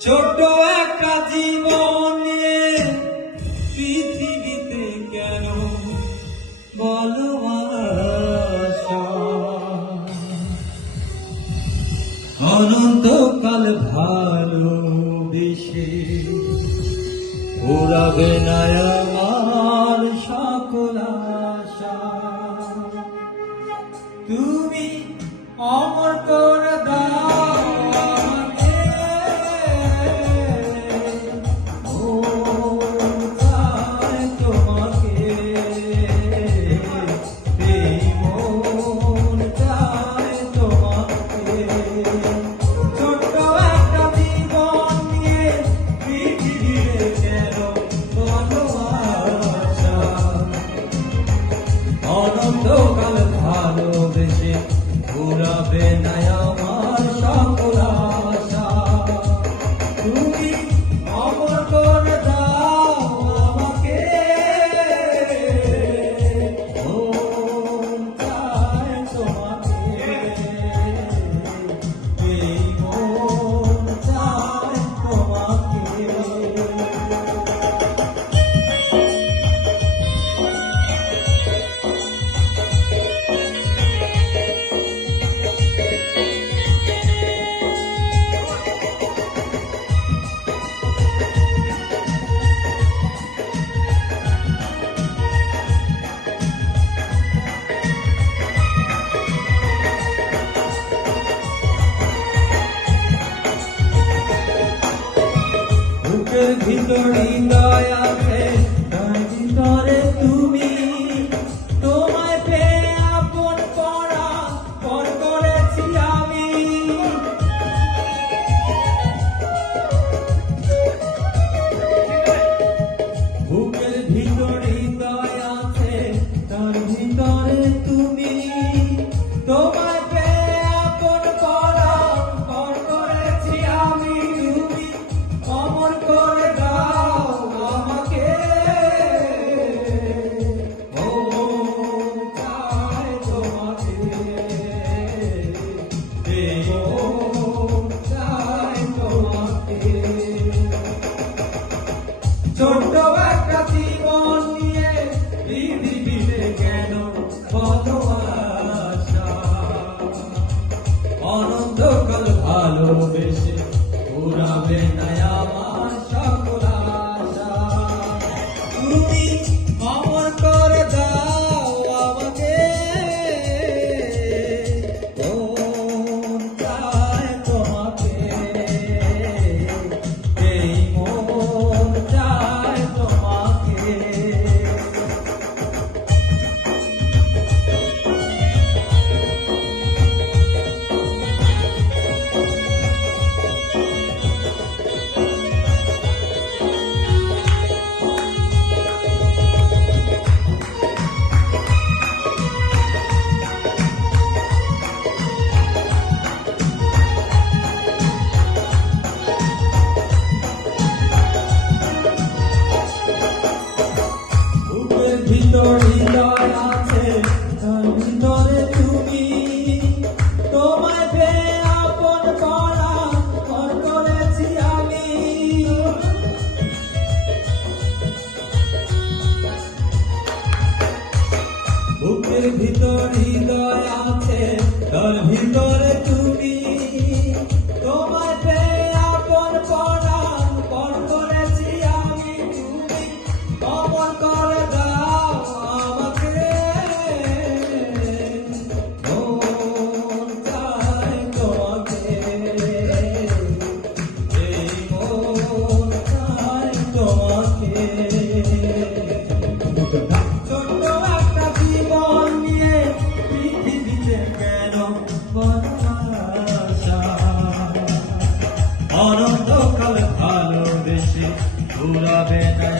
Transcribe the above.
ছোট একটা জীবন নিয়ে পৃথিবীতে কেন বলো আশা? অনন্তকাল ভালোবেসে উড়াবে না আমার সকল আশা। তুমি অমর করে দাও আমাকে, ও চাই তোমাকে, এই মন চাই তোমাকে। ছোট্ট একটা জীবন নিয়ে পৃথিবীতে কেন বলো আশা? অনন্তকাল ভালোবেসে ঘুরাবে না আমার সকল আশা। তুমি অমর করে দাও আমাকে, মন চায় তোমাকে, এই মন চায় তোমাকে। বুকের ভিতর হৃদয় আছে, তার ভিতরে তুমি। তোমায় পেয়ে আপন করা পর করেছি আমি। বুকের ভিতর হৃদয় আছে, তার ভিতরে তুমি। তোমায় পেয়ে আপন করা পর করেছি আমি। তুমি অমর করে দাও আমাকে, মন চায় তোমাকে, এই মন চায় তোমাকে। ছোট্ট একটা জীবন নিয়ে পৃথিবীতে কেন বলো আশা? অনন্তকাল ভালোবেসে উড়াবে না আমার সকল আশা। তুমি অমর করে দাও আমাকে, মন চায় তোমাকে, এই মন চায় তোমাকে। বুকের ভিতর হৃদয় আছে, তার ভিতরে তুমি। তোমায় পেয়ে আপন করা পর করেছি আমি। বুকের ভিতর হৃদয় আছে, তার ভিতরে তুমি। তোমায় পেয়ে আপন করা পর করেছি আমি। তুমি অমর করে দাও আমাকে, মন চায় তোমাকে, এই মন চায় তোমাকে। ছোট্ট একটা জীবন নিয়ে পৃথিবীতে কেন বলো আশা? অনন্তকাল ভালোবেসে ঘুরাবে না